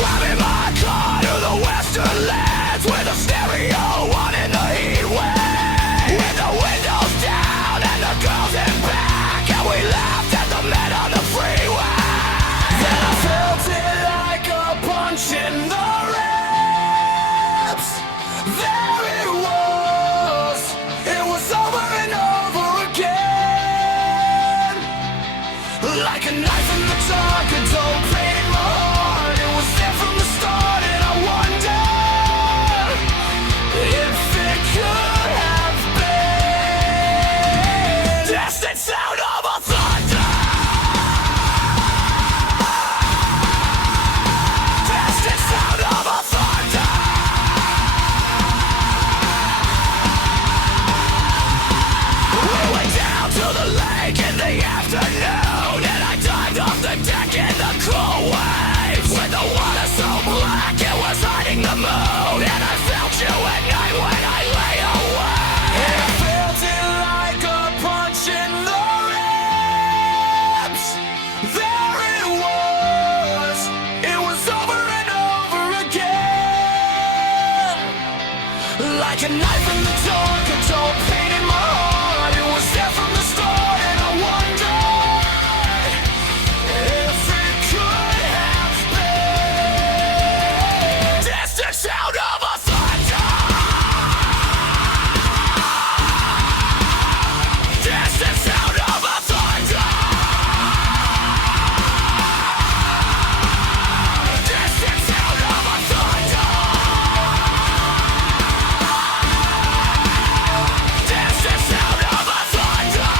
Driving my car to the western lands with a stereo on in the heat wave, with the windows down and the girls in back, and we laughed at the men on the freeway. Then I felt it like a punch in the ribs. There it was. It was over and over again, like a knife in the dark, a dull pain in my heart. It was there from the start, and I wonder if it could have been. Distant sound of a thunder, distant sound of a thunder. We went down to the lake in the afternoon, and I dived off the deck in the cool waves, with the water so black it was hiding the moon. And I felt you at night when I lay awake, and I felt it like a punch in the ribs. There it was. It was over and over again, like a knife in the dark, a dull pain in my heart. It was there from the start, and I wondered if it could have been. Distant sound of a thunder, distant sound of a thunder, distant sound of a thunder, distant sound of a thunder.